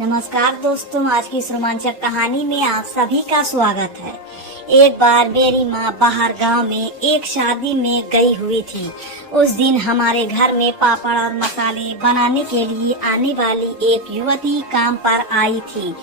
नमस्कार दोस्तों, आज की इस रोमांचक कहानी में आप सभी का स्वागत है। एक बार मेरी माँ बाहर गांव में एक शादी में गई हुई थी। उस दिन हमारे घर में पापड़ और मसाले बनाने के लिए आने वाली एक युवती काम पर आई थी।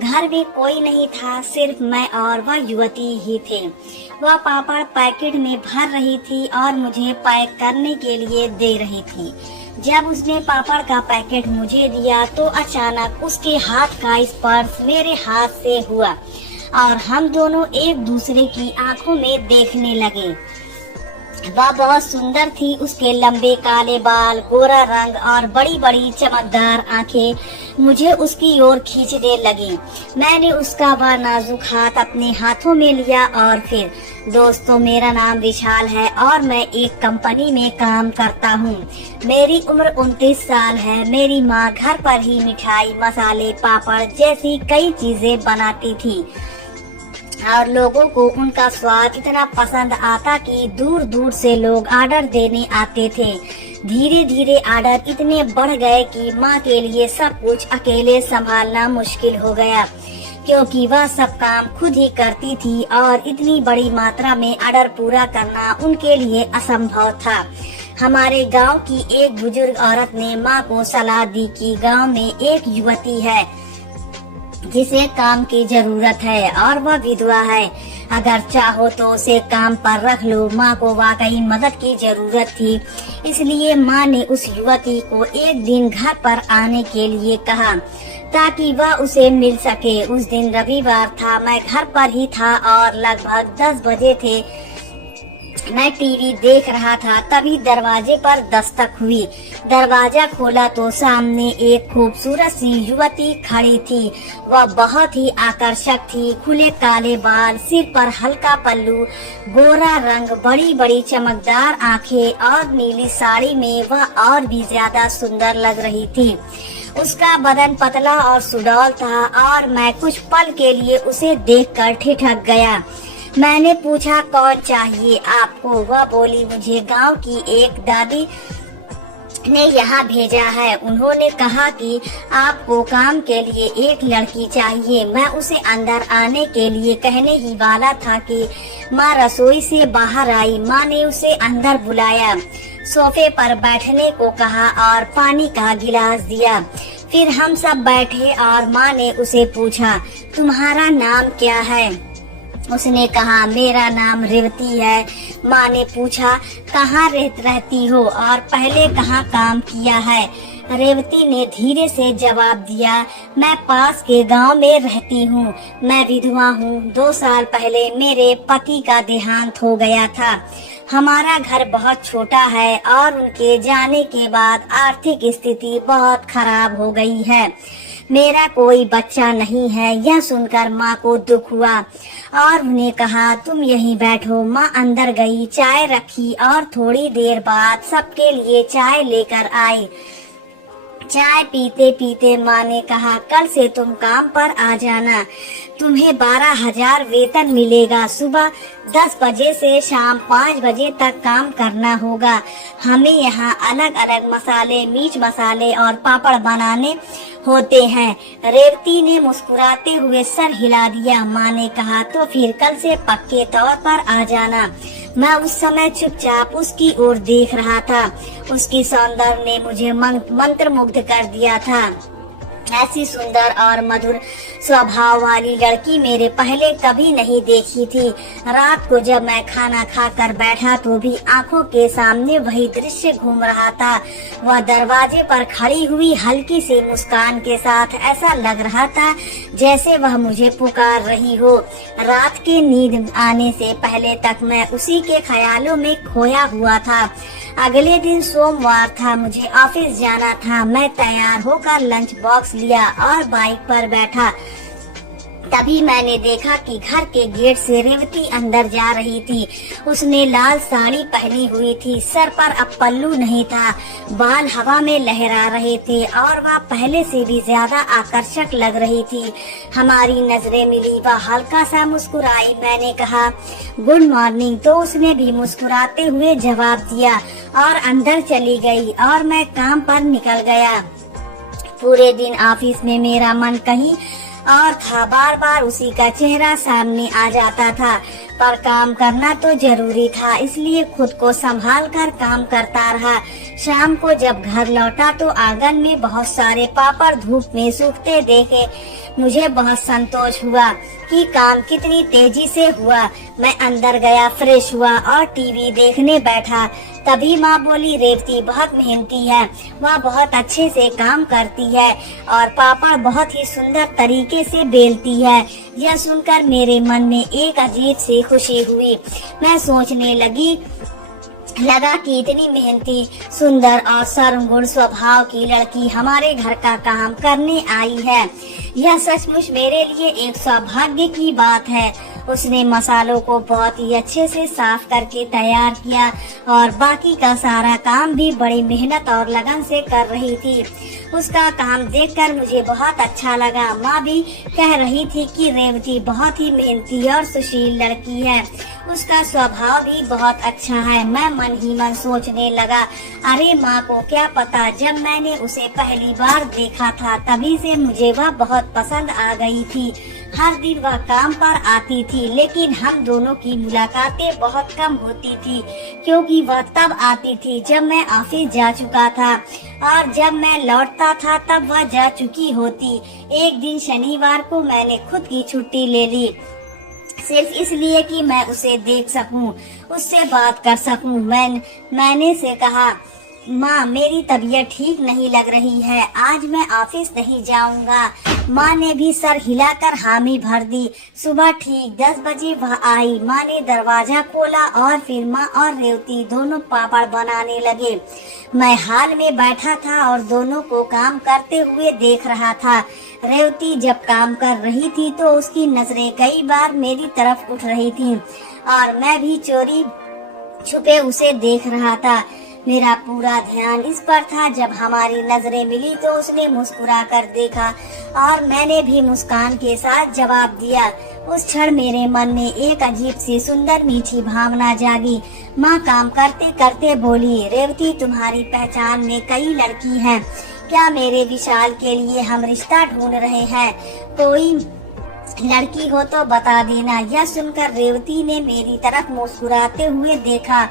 घर में कोई नहीं था, सिर्फ मैं और वह युवती ही थे। वह पापड़ पैकेट में भर रही थी और मुझे पैक करने के लिए दे रही थी। जब उसने पापड़ का पैकेट मुझे दिया तो अचानक उसके हाथ का स्पर्श मेरे हाथ से हुआ और हम दोनों एक दूसरे की आंखों में देखने लगे। वह बहुत सुंदर थी। उसके लंबे काले बाल, गोरा रंग और बड़ी बड़ी चमकदार आंखें मुझे उसकी ओर खींचने लगी। मैंने उसका वह नाजुक हाथ अपने हाथों में लिया और फिर, दोस्तों, मेरा नाम विशाल है और मैं एक कंपनी में काम करता हूँ। मेरी उम्र 29 साल है। मेरी माँ घर पर ही मिठाई, मसाले, पापड़ जैसी कई चीजें बनाती थी और लोगों को उनका स्वाद इतना पसंद आता कि दूर दूर से लोग ऑर्डर देने आते थे। धीरे धीरे ऑर्डर इतने बढ़ गए कि माँ के लिए सब कुछ अकेले संभालना मुश्किल हो गया, क्योंकि वह सब काम खुद ही करती थी और इतनी बड़ी मात्रा में ऑर्डर पूरा करना उनके लिए असंभव था। हमारे गांव की एक बुजुर्ग औरत ने माँ को सलाह दी कि गांव में एक युवती है जिसे काम की जरूरत है और वह विधवा है। अगर चाहो तो उसे काम पर रख लो। माँ को वाकई मदद की जरूरत थी, इसलिए माँ ने उस युवती को एक दिन घर पर आने के लिए कहा ताकि वह उसे मिल सके। उस दिन रविवार था। मैं घर पर ही था और लगभग 10 बजे थे। मैं टीवी देख रहा था, तभी दरवाजे पर दस्तक हुई। दरवाजा खोला तो सामने एक खूबसूरत सी युवती खड़ी थी। वह बहुत ही आकर्षक थी। खुले काले बाल, सिर पर हल्का पल्लू, गोरा रंग, बड़ी बड़ी चमकदार आंखें और नीली साड़ी में वह और भी ज्यादा सुंदर लग रही थी। उसका बदन पतला और सुडौल था और मैं कुछ पल के लिए उसे देखकर ठिठक गया। मैंने पूछा, कौन चाहिए आपको? वह बोली, मुझे गांव की एक दादी ने यहाँ भेजा है। उन्होंने कहा कि आपको काम के लिए एक लड़की चाहिए। मैं उसे अंदर आने के लिए कहने ही वाला था कि माँ रसोई से बाहर आई। माँ ने उसे अंदर बुलाया, सोफे पर बैठने को कहा और पानी का गिलास दिया। फिर हम सब बैठे और माँ ने उसे पूछा, तुम्हारा नाम क्या है? उसने कहा, मेरा नाम रेवती है। माँ ने पूछा, कहाँ रहती हो और पहले कहाँ काम किया है? रेवती ने धीरे से जवाब दिया, मैं पास के गांव में रहती हूँ। मैं विधवा हूँ। 2 साल पहले मेरे पति का देहांत हो गया था। हमारा घर बहुत छोटा है और उनके जाने के बाद आर्थिक स्थिति बहुत खराब हो गई है। मेरा कोई बच्चा नहीं है। यह सुनकर माँ को दुख हुआ और उन्हें कहा, तुम यहीं बैठो। माँ अंदर गई, चाय रखी और थोड़ी देर बाद सबके लिए चाय लेकर आई। चाय पीते पीते माँ ने कहा, कल से तुम काम पर आ जाना। तुम्हें 12,000 वेतन मिलेगा। सुबह 10 बजे से शाम 5 बजे तक काम करना होगा। हमें यहाँ अलग अलग मसाले, मीठ मसाले और पापड़ बनाने होते हैं। रेवती ने मुस्कुराते हुए सर हिला दिया। माँ ने कहा, तो फिर कल से पक्के तौर पर आ जाना। मैं उस समय चुपचाप उसकी ओर देख रहा था। उसकी सौंदर्य ने मुझे मंत्रमुग्ध कर दिया था। ऐसी सुंदर और मधुर स्वभाव वाली लड़की मेरे पहले कभी नहीं देखी थी। रात को जब मैं खाना खाकर बैठा तो भी आंखों के सामने वही दृश्य घूम रहा था। वह दरवाजे पर खड़ी हुई हल्की सी मुस्कान के साथ ऐसा लग रहा था जैसे वह मुझे पुकार रही हो। रात के नींद आने से पहले तक मैं उसी के ख्यालों में खोया हुआ था। अगले दिन सोमवार था। मुझे ऑफिस जाना था। मैं तैयार होकर लंच बॉक्स लिया और बाइक पर बैठा। तभी मैंने देखा कि घर के गेट से रेवती अंदर जा रही थी। उसने लाल साड़ी पहनी हुई थी। सर पर अब पल्लू नहीं था। बाल हवा में लहरा रहे थे और वह पहले से भी ज्यादा आकर्षक लग रही थी। हमारी नजरें मिली। वह हल्का सा मुस्कुराई। मैंने कहा, गुड मॉर्निंग, तो उसने भी मुस्कुराते हुए जवाब दिया और अंदर चली गई और मैं काम पर निकल गया। पूरे दिन ऑफिस में मेरा मन कहीं और था, बार बार उसी का चेहरा सामने आ जाता था। पर काम करना तो जरूरी था, इसलिए खुद को संभाल कर काम करता रहा। शाम को जब घर लौटा तो आंगन में बहुत सारे पापड़ धूप में सूखते देखे। मुझे बहुत संतोष हुआ कि काम कितनी तेजी से हुआ। मैं अंदर गया, फ्रेश हुआ और टीवी देखने बैठा। तभी माँ बोली, रेवती बहुत मेहनती है, वह बहुत अच्छे से काम करती है और पापड़ बहुत ही सुंदर तरीके से बेलती है। यह सुनकर मेरे मन में एक अजीब सी खुशी हुई। मैं सोचने लगा कि इतनी मेहनती, सुंदर और सर्वगुण स्वभाव की लड़की हमारे घर का काम करने आई है। यह सचमुच मेरे लिए एक सौभाग्य की बात है। उसने मसालों को बहुत ही अच्छे से साफ करके तैयार किया और बाकी का सारा काम भी बड़ी मेहनत और लगन से कर रही थी। उसका काम देखकर मुझे बहुत अच्छा लगा। माँ भी कह रही थी कि रेवती बहुत ही मेहनती और सुशील लड़की है, उसका स्वभाव भी बहुत अच्छा है। मैं मन ही मन सोचने लगा, अरे माँ को क्या पता, जब मैंने उसे पहली बार देखा था तभी से मुझे वह बहुत पसंद आ गई थी। हर दिन वह काम पर आती थी, लेकिन हम दोनों की मुलाकातें बहुत कम होती थी, क्योंकि वह तब आती थी जब मैं ऑफिस जा चुका था और जब मैं लौटता था तब वह जा चुकी होती। एक दिन शनिवार को मैंने खुद की छुट्टी ले ली, सिर्फ इसलिए कि मैं उसे देख सकूं, उससे बात कर सकूं। मैंने से कहा, माँ मेरी तबीयत ठीक नहीं लग रही है, आज मैं ऑफिस नहीं जाऊंगा। माँ ने भी सर हिलाकर हामी भर दी। सुबह ठीक 10 बजे वह आई। माँ ने दरवाजा खोला और फिर माँ और रेवती दोनों पापड़ बनाने लगे। मैं हाल में बैठा था और दोनों को काम करते हुए देख रहा था। रेवती जब काम कर रही थी तो उसकी नजरें कई बार मेरी तरफ उठ रही थी और मैं भी चोरी छुपे उसे देख रहा था। मेरा पूरा ध्यान इस पर था। जब हमारी नजरें मिली तो उसने मुस्कुरा कर देखा और मैंने भी मुस्कान के साथ जवाब दिया। उस क्षण मेरे मन में एक अजीब सी सुंदर मीठी भावना जागी। माँ काम करते करते बोली, रेवती तुम्हारी पहचान में कई लड़की हैं, क्या मेरे विशाल के लिए हम रिश्ता ढूंढ रहे हैं, कोई लड़की हो तो बता देना। यह सुनकर रेवती ने मेरी तरफ मुस्कुराते हुए देखा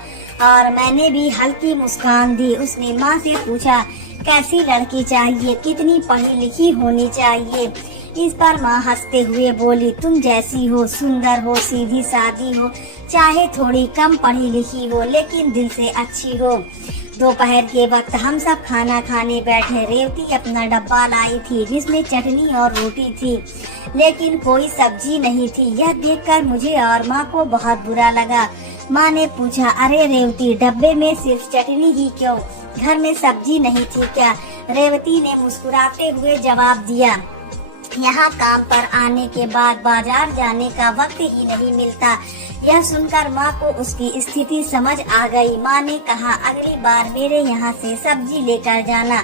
और मैंने भी हल्की मुस्कान दी। उसने माँ से पूछा, कैसी लड़की चाहिए, कितनी पढ़ी लिखी होनी चाहिए। इस पर माँ हंसते हुए बोली, तुम जैसी हो, सुंदर हो, सीधी सादी हो, चाहे थोड़ी कम पढ़ी लिखी हो, लेकिन दिल से अच्छी हो। दोपहर के वक्त हम सब खाना खाने बैठे। रेवती अपना डब्बा लाई थी जिसमें चटनी और रोटी थी, लेकिन कोई सब्जी नहीं थी। यह देखकर मुझे और माँ को बहुत बुरा लगा। माँ ने पूछा, अरे रेवती, डब्बे में सिर्फ चटनी ही क्यों, घर में सब्जी नहीं थी क्या? रेवती ने मुस्कुराते हुए जवाब दिया, यहाँ काम पर आने के बाद बाजार जाने का वक्त ही नहीं मिलता। यह सुनकर माँ को उसकी स्थिति समझ आ गई। माँ ने कहा, अगली बार मेरे यहाँ से सब्जी लेकर जाना,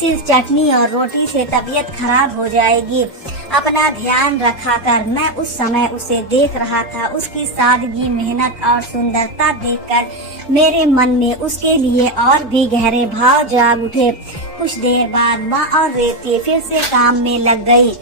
सिर्फ चटनी और रोटी से तबीयत खराब हो जाएगी। अपना ध्यान रखा कर। मैं उस समय उसे देख रहा था। उसकी सादगी, मेहनत और सुंदरता देखकर मेरे मन में उसके लिए और भी गहरे भाव जाग उठे। कुछ देर बाद माँ और रेवती फिर से काम में लग गई।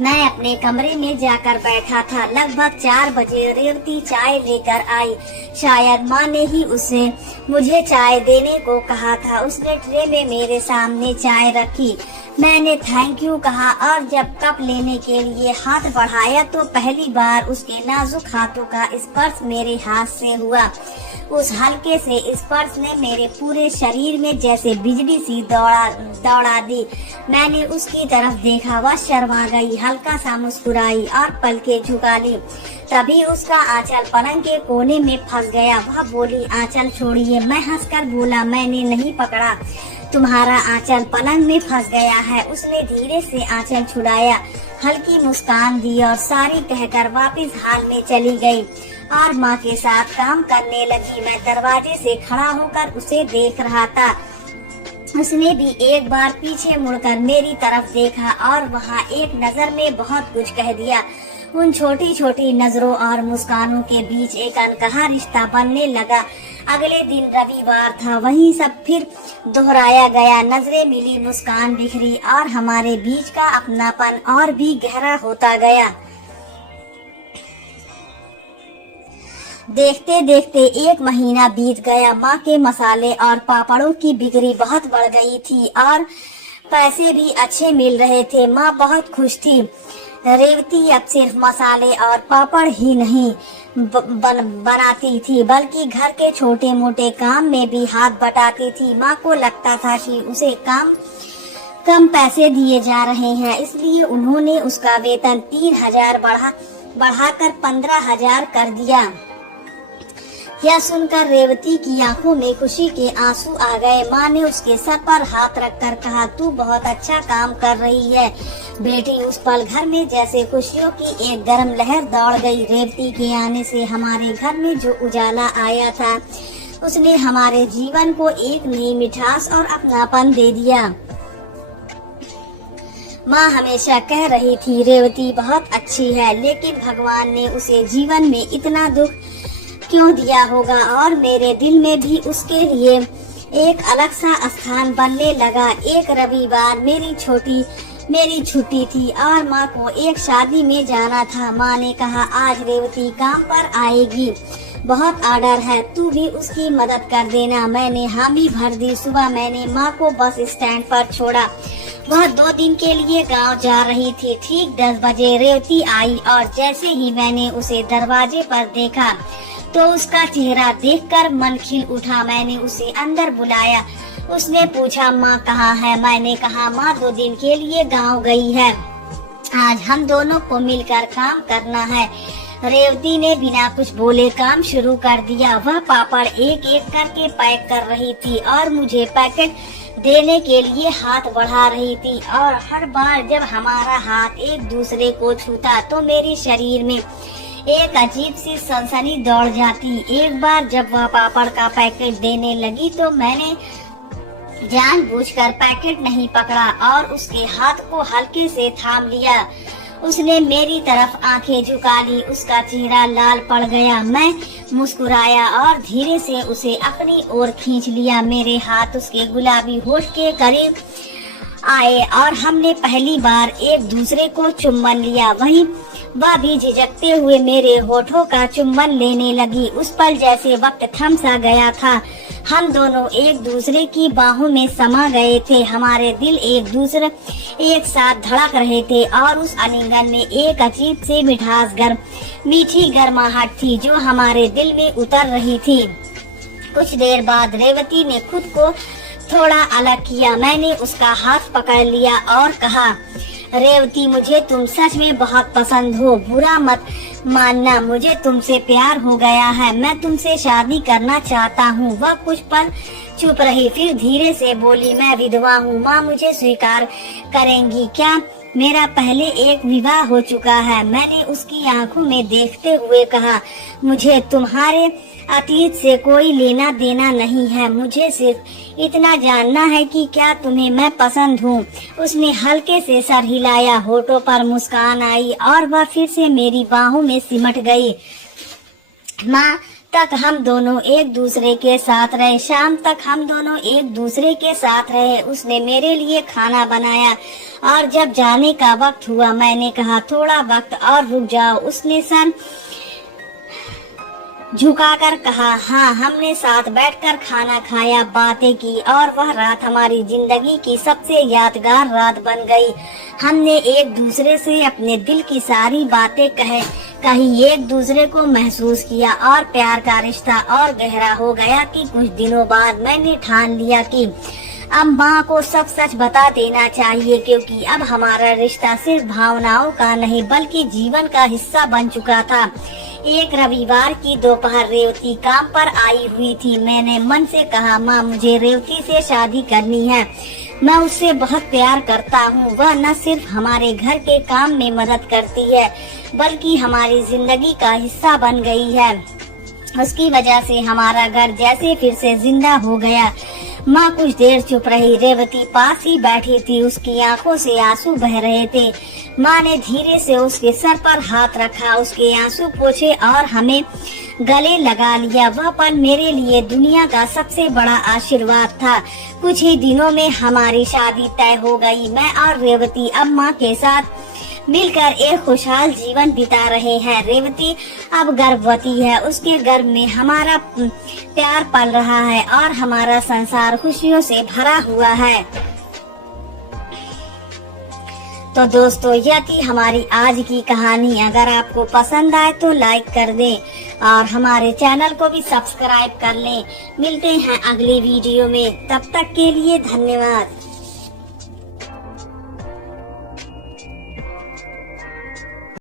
मैं अपने कमरे में जाकर बैठा था। लगभग 4 बजे रेवती चाय लेकर आई। शायद माँ ने ही उसे मुझे चाय देने को कहा था। उसने ट्रे में मेरे सामने चाय रखी। मैंने थैंक यू कहा और जब कप लेने के लिए हाथ बढ़ाया तो पहली बार उसके नाजुक हाथों का स्पर्श मेरे हाथ से हुआ। उस हल्के से स्पर्श ने मेरे पूरे शरीर में जैसे बिजली सी दौड़ा दी। मैंने उसकी तरफ देखा, वह शर्मा गई, हल्का सा मुस्कुराई और पलकें झुका ली। तभी उसका आंचल पलंग के कोने में फंस गया। वह बोली, आंचल छोड़िए। मैं हंसकर बोला, मैंने नहीं पकड़ा, तुम्हारा आंचल पलंग में फंस गया है। उसने धीरे से आंचल छुड़ाया, हल्की मुस्कान दी और सारी कहकर वापस हाल में चली गई और माँ के साथ काम करने लगी। मैं दरवाजे से खड़ा होकर उसे देख रहा था। उसने भी एक बार पीछे मुड़कर मेरी तरफ देखा और वहाँ एक नजर में बहुत कुछ कह दिया। उन छोटी छोटी नजरों और मुस्कानों के बीच एक अनकहा रिश्ता बनने लगा। अगले दिन रविवार था, वही सब फिर दोहराया गया। नजरें मिली, मुस्कान बिखरी और हमारे बीच का अपनापन और भी गहरा होता गया। देखते देखते 1 महीना बीत गया। माँ के मसाले और पापड़ों की बिक्री बहुत बढ़ गई थी और पैसे भी अच्छे मिल रहे थे। माँ बहुत खुश थी। रेवती अब सिर्फ मसाले और पापड़ ही नहीं बनाती थी, बल्कि घर के छोटे मोटे काम में भी हाथ बटाती थी। माँ को लगता था कि उसे कम पैसे दिए जा रहे हैं, इसलिए उन्होंने उसका वेतन 3,000 बढ़ाकर 15,000 कर दिया। यह सुनकर रेवती की आंखों में खुशी के आंसू आ गए। माँ ने उसके सर पर हाथ रखकर कहा, तू बहुत अच्छा काम कर रही है बेटी। उस पल घर में जैसे खुशियों की एक गर्म लहर दौड़ गई। रेवती के आने से हमारे घर में जो उजाला आया था, उसने हमारे जीवन को एक नई मिठास और अपनापन दे दिया। माँ हमेशा कह रही थी, रेवती बहुत अच्छी है, लेकिन भगवान ने उसे जीवन में इतना दुख क्यों दिया होगा। और मेरे दिल में भी उसके लिए एक अलग सा स्थान बनने लगा। एक रविवार मेरी छुट्टी थी और माँ को एक शादी में जाना था। माँ ने कहा, आज रेवती काम पर आएगी, बहुत ऑर्डर है, तू भी उसकी मदद कर देना। मैंने हामी भर दी। सुबह मैंने माँ को बस स्टैंड पर छोड़ा। वह 2 दिन के लिए गांव जा रही थी। ठीक 10 बजे रेवती आई और जैसे ही मैंने उसे दरवाजे पर देखा तो उसका चेहरा देखकर मन खिल उठा। मैंने उसे अंदर बुलाया। उसने पूछा, माँ कहाँ है? मैंने कहा, माँ 2 दिन के लिए गांव गई है, आज हम दोनों को मिलकर काम करना है। रेवती ने बिना कुछ बोले काम शुरू कर दिया। वह पापड़ एक एक करके पैक कर रही थी और मुझे पैकेट देने के लिए हाथ बढ़ा रही थी। और हर बार जब हमारा हाथ एक दूसरे को छूता तो मेरे शरीर में एक अजीब सी सनसनी दौड़ जाती। एक बार जब वह पापड़ का पैकेट देने लगी तो मैंने जानबूझकर पैकेट नहीं पकड़ा और उसके हाथ को हल्के से थाम लिया। उसने मेरी तरफ आंखें झुका ली। उसका चेहरा लाल पड़ गया। मैं मुस्कुराया और धीरे से उसे अपनी ओर खींच लिया। मेरे हाथ उसके गुलाबी होठ के करीब आए और हमने पहली बार एक दूसरे को चुम्बन लिया। वह भी झिझकते हुए मेरे होठों का चुम्बन लेने लगी। उस पल जैसे वक्त थम सा गया था। हम दोनों एक दूसरे की बाहों में समा गए थे। हमारे दिल एक साथ धड़क रहे थे और उस आलिंगन में एक अजीब सी मीठी गर्माहट थी जो हमारे दिल में उतर रही थी। कुछ देर बाद रेवती ने खुद को थोड़ा अलग किया। मैंने उसका हाथ पकड़ लिया और कहा, रेवती, मुझे तुम सच में बहुत पसंद हो। बुरा मत मानना, मुझे तुमसे प्यार हो गया है। मैं तुमसे शादी करना चाहता हूँ। वह कुछ पल चुप रही, फिर धीरे से बोली, मैं विधवा हूँ। माँ मुझे स्वीकार करेंगी क्या? मेरा पहले एक विवाह हो चुका है। मैंने उसकी आंखों में देखते हुए कहा, मुझे तुम्हारे अतीत से कोई लेना देना नहीं है। मुझे सिर्फ इतना जानना है कि क्या तुम्हें मैं पसंद हूँ। उसने हल्के से सर हिलाया, होठों पर मुस्कान आई और वह फिर से मेरी बाहों में सिमट गई। माँ तक हम दोनों एक दूसरे के साथ रहे। शाम तक हम दोनों एक दूसरे के साथ रहे। उसने मेरे लिए खाना बनाया और जब जाने का वक्त हुआ मैंने कहा, थोड़ा वक्त और रुक जाओ। उसने सर झुकाकर कहा, हाँ। हमने साथ बैठकर खाना खाया, बातें की और वह रात हमारी जिंदगी की सबसे यादगार रात बन गई। हमने एक दूसरे से अपने दिल की सारी बातें कही, एक दूसरे को महसूस किया और प्यार का रिश्ता और गहरा हो गया कि कुछ दिनों बाद मैंने ठान लिया कि अब माँ को सब सच बता देना चाहिए, क्योंकि अब हमारा रिश्ता सिर्फ भावनाओं का नहीं बल्कि जीवन का हिस्सा बन चुका था। एक रविवार की दोपहर रेवती काम पर आई हुई थी। मैंने मन से कहा, माँ मुझे रेवती से शादी करनी है। मैं उससे बहुत प्यार करता हूँ। वह न सिर्फ हमारे घर के काम में मदद करती है बल्कि हमारी जिंदगी का हिस्सा बन गई है। उसकी वजह से हमारा घर जैसे फिर से जिंदा हो गया। माँ कुछ देर चुप रही। रेवती पास ही बैठी थी, उसकी आंखों से आंसू बह रहे थे। माँ ने धीरे से उसके सर पर हाथ रखा, उसके आंसू पोंछे और हमें गले लगा लिया। वह पल मेरे लिए दुनिया का सबसे बड़ा आशीर्वाद था। कुछ ही दिनों में हमारी शादी तय हो गई। मैं और रेवती अब माँ के साथ मिलकर एक खुशहाल जीवन बिता रहे हैं। रेवती अब गर्भवती है, उसके गर्भ में हमारा प्यार पल रहा है और हमारा संसार खुशियों से भरा हुआ है। तो दोस्तों, यह थी हमारी आज की कहानी। अगर आपको पसंद आए तो लाइक कर दें और हमारे चैनल को भी सब्सक्राइब कर लें। मिलते हैं अगली वीडियो में, तब तक के लिए धन्यवाद।